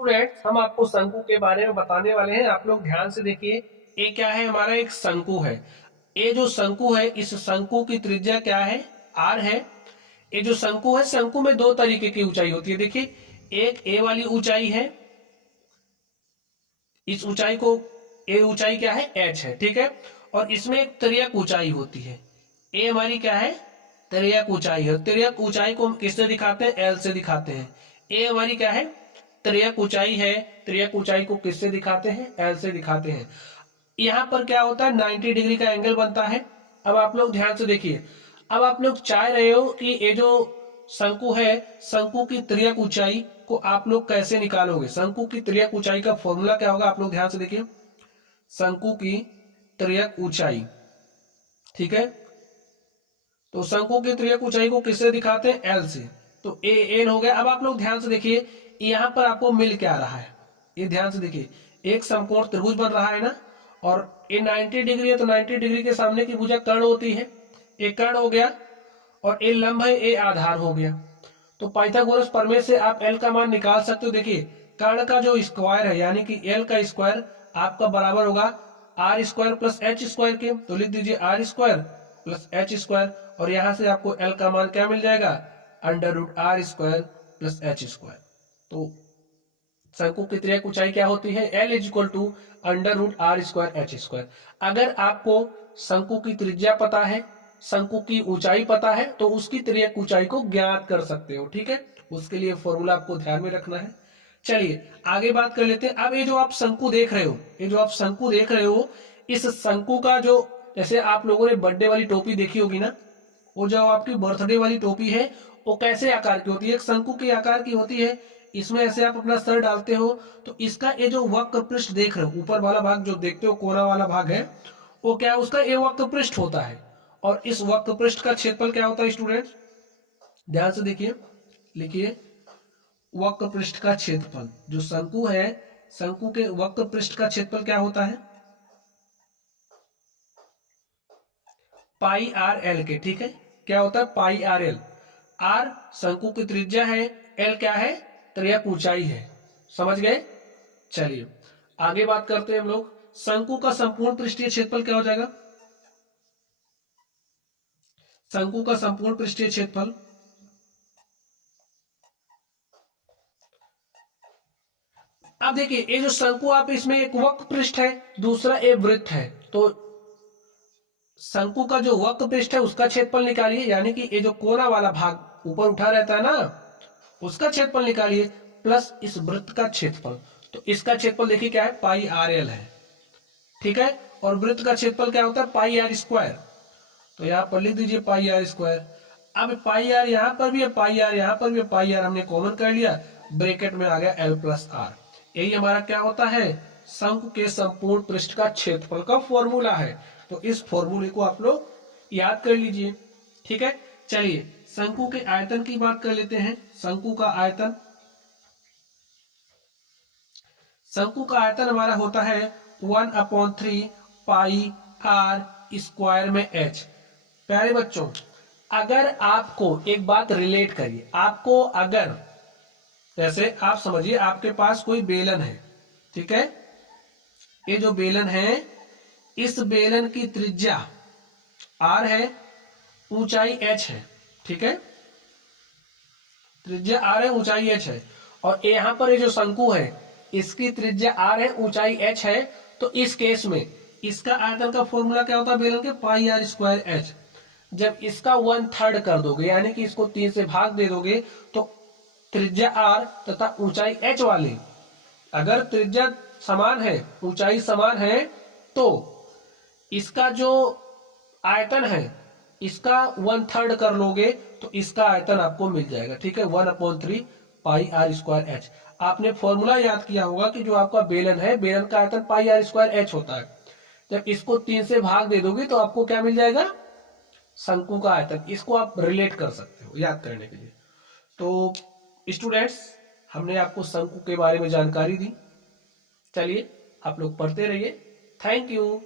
Students, हम आपको शंकु के बारे में बताने वाले हैं। आप लोग ध्यान से देखिए। ये क्या है? हमारा एक शंकु है। ये जो शंकु है, इस शंकु की त्रिज्या क्या है? आर है। ये जो शंकु है, शंकु में दो तरीके की ऊंचाई होती है। देखिए, एक ए वाली ऊंचाई है, इस ऊंचाई को ए ऊंचाई क्या है? एच है, ठीक है। और इसमें एक तिर्यक ऊंचाई होती है। ए हमारी क्या है? तिर्यक ऊंचाई है। तिर्यक ऊंचाई को हम किससे दिखाते हैं? एल से दिखाते हैं। ए हमारी क्या है? तिर्यक ऊंचाई है। तिर्यक ऊंचाई को किससे दिखाते हैं? एल से दिखाते हैं। यहां पर क्या होता है? 90 डिग्री का एंगल बनता है। अब आप लोग ध्यान से देखिए। अब आप लोग चाह रहे हो कि ये जो शंकु है, शंकु की तिर्यक ऊंचाई को आप लोग कैसे निकालोगे? शंकु की तिर्यक ऊंचाई का फॉर्मूला क्या होगा? आप लोग ध्यान से देखिए। शंकु की तिर्यक ऊंचाई, ठीक है। तो शंकु की तिर्यक ऊंचाई को किससे दिखाते हैं? एल से। तो ए एल हो गया। अब आप लोग ध्यान से देखिए, यहां पर आपको मिल क्या रहा है? ये ध्यान से देखिए, एक समकोण त्रिभुज बन रहा है ना, और ये 90 डिग्री है, तो 90 डिग्री के सामने की भुजा कर्ण होती है। एक कर्ण हो गया, और ए लंब है, ए आधार हो गया। तो पाइथागोरस प्रमेय से आप एल का मान निकाल सकते हो। देखिए, कर्ण का जो स्क्वायर है, यानी कि एल का स्क्वायर आपका बराबर होगा R square plus H square के। तो लिख दीजिए R square plus H square, और यहां से आपको एल का मान क्या मिल जाएगा? Under root R square plus H square. तो शंकु की तिर्यक ऊंचाई क्या होती है? L is equal to under root R square H square. अगर आपको शंकु की त्रिज्या पता है, शंकु की ऊंचाई पता है, तो उसकी तिर्यक ऊंचाई को ज्ञात कर सकते हो, ठीक है। उसके लिए फॉर्मूला आपको ध्यान में रखना है। चलिए आगे बात कर लेते हैं। अब ये जो आप शंकु देख रहे हो, ये जो आप शंकु देख रहे हो, इस शंकु का जो, जैसे आप लोगों ने बर्थडे वाली टोपी देखी होगी ना, वो जो आपकी बर्थडे वाली टोपी है, वो कैसे आकार की होती है? एक शंकु के आकार की होती है। इसमें ऐसे आप अपना सर डालते हो, तो इसका ये जो वक्र पृष्ठ देख रहे हो, ऊपर वाला भाग जो देखते हो, कोना वाला भाग है, वो क्या है? उसका ये वक्र पृष्ठ होता है। और इस वक्र पृष्ठ का क्षेत्रफल क्या होता है स्टूडेंट्स? ध्यान से देखिए, लिखिए। वक्र पृष्ठ का क्षेत्रफल, जो शंकु है, शंकु के वक्र पृष्ठ का क्षेत्रफल क्या होता है? पाई आर एल के, ठीक है। क्या होता है? पाई आर एल। आर शंकु की त्रिज्या है, एल क्या है? तिर्यक ऊंचाई है। समझ गए? चलिए आगे बात करते हैं हम लोग। शंकु का संपूर्ण पृष्ठीय क्षेत्रफल क्या हो जाएगा? शंकु का संपूर्ण पृष्ठीय क्षेत्रफल, अब देखिए, ये जो शंकु, आप इसमें एक वक्र पृष्ठ है, दूसरा एक वृत्त है। तो शंकु का जो वक्र पृष्ठ है उसका क्षेत्रफल निकालिए, यानी कि ये जो कोना वाला भाग ऊपर उठा रहता है ना, उसका क्षेत्रफल निकालिए, प्लस इस वृत्त का क्षेत्रफल। तो इसका क्षेत्रफल देखिए क्या है? पाई आर एल है, ठीक है। और वृत्त का क्षेत्रफल क्या होता है? पाई आर स्क्वायर। तो यहां पर लिख दीजिए पाई आर स्क्वायर। अब पाई आर यहां पर भी है, पाई आर यहां पर भी है, पाई आर हमने कॉमन कर लिया, ब्रैकेट में आ गया एल प्लस आर। यही हमारा क्या होता है? शंकु के संपूर्ण पृष्ठ का क्षेत्रफल का फॉर्मूला है। तो इस फॉर्मूले को आप लोग याद कर लीजिए, ठीक है। चलिए शंकु के आयतन की बात कर लेते हैं। शंकु का आयतन, शंकु का आयतन हमारा होता है 1/3 पाई आर स्क्वायर में एच। प्यारे बच्चों, अगर आपको एक बात रिलेट करिए, आपको अगर, जैसे आप समझिए आपके पास कोई बेलन है, ठीक है। ये जो बेलन है, इस बेलन की त्रिज्या आर है, ऊंचाई एच है, ठीक है। त्रिज्या आर है, ऊंचाई एच है। और यहां पर ये जो शंकु है, इसकी त्रिज्या आर है, ऊंचाई एच है। तो इस केस में इसका आयतन का फॉर्मूला क्या होता है बेलन के? पाई आर स्क्वायर एच। जब इसका 1/3 कर दोगे, यानी कि इसको 3 से भाग दे दोगे, तो त्रिज्या आर तथा ऊंचाई एच वाले, अगर त्रिज्या समान है, ऊंचाई समान है, तो इसका जो आयतन है, इसका 1/3 कर लोगे, तो इसका आयतन आपको मिल जाएगा, ठीक है। 1/3 पाई आर स्क्वायर एच। आपने फॉर्मूला याद किया होगा कि जो आपका बेलन है, बेलन का आयतन पाई आर स्क्वायर एच होता है। जब इसको 3 से भाग दे दोगे, तो आपको क्या मिल जाएगा? शंकु का आयतन। इसको आप रिलेट कर सकते हो याद करने के लिए। तो स्टूडेंट्स, हमने आपको शंकु के बारे में जानकारी दी। चलिए आप लोग पढ़ते रहिए। Thank you.